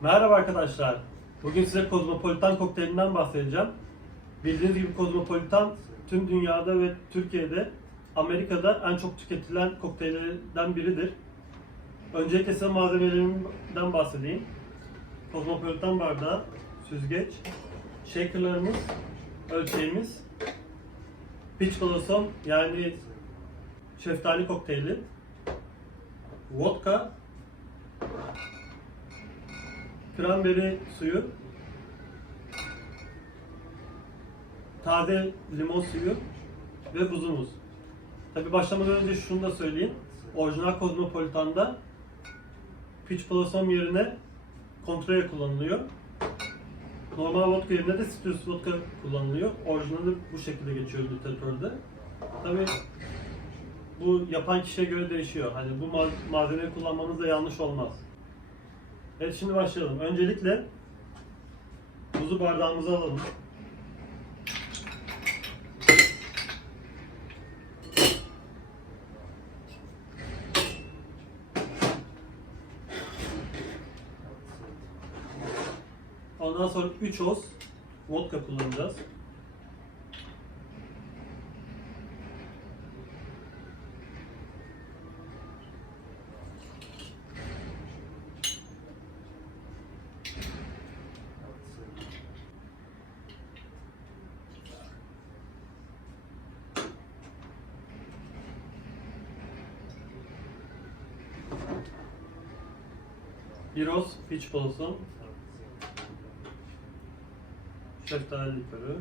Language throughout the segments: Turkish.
Merhaba arkadaşlar. Bugün size kozmopolitan kokteylinden bahsedeceğim. Bildiğiniz gibi kozmopolitan tüm dünyada ve Türkiye'de, Amerika'da en çok tüketilen kokteyllerden biridir. Öncelikle size malzemelerinden bahsedeyim. Kozmopolitan bardağı, süzgeç, shakerlarımız, ölçeğimiz, peach blossom yani şeftali kokteyli, vodka, cranberry suyu, taze limon suyu ve buzumuz. Tabi başlamadan önce şunu da söyleyeyim. Orijinal Cosmopolitan'da Peach Blossom yerine Contraria kullanılıyor. Normal vodka yerine de Citrus vodka kullanılıyor. Orijinali bu şekilde geçiyor literatürde. Tabi bu yapan kişiye göre değişiyor. Hani bu ma- malzemeyi kullanmanız da yanlış olmaz. Evet şimdi başlayalım. Öncelikle buzu bardağımıza alalım. Ondan sonra 3 oz vodka kullanacağız. Bir oz peach blossom. Şeftali likörü.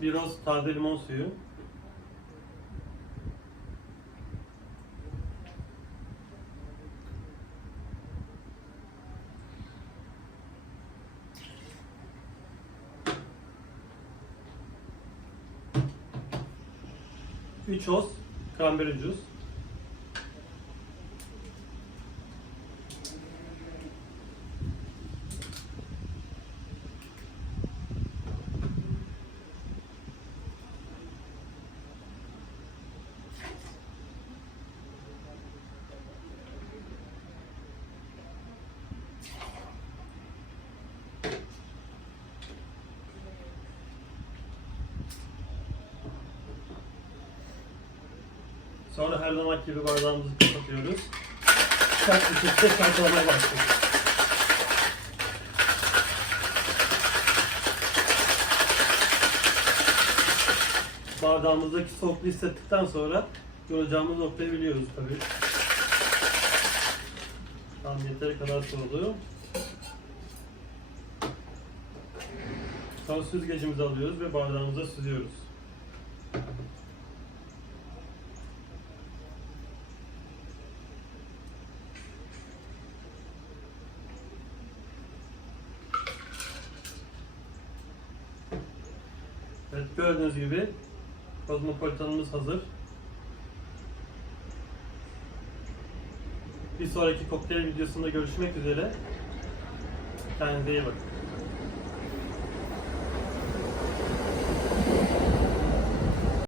Bir oz taze limon suyu. Üç oz cranberry Sonra her zaman gibi bardağımızı kapatıyoruz. Sert bir şekilde çalkalamaya başlıyoruz. Bardağımızdaki soğukluğu hissettikten sonra yoracağımız noktayı biliyoruz tabii. Tam yeteri kadar soğudu. Sonra süzgecimizi alıyoruz ve bardağımıza süzüyoruz. Evet gördüğünüz gibi kozmopolitanımız hazır. Bir sonraki kokteyl videosunda görüşmek üzere. Kendinize iyi bakın.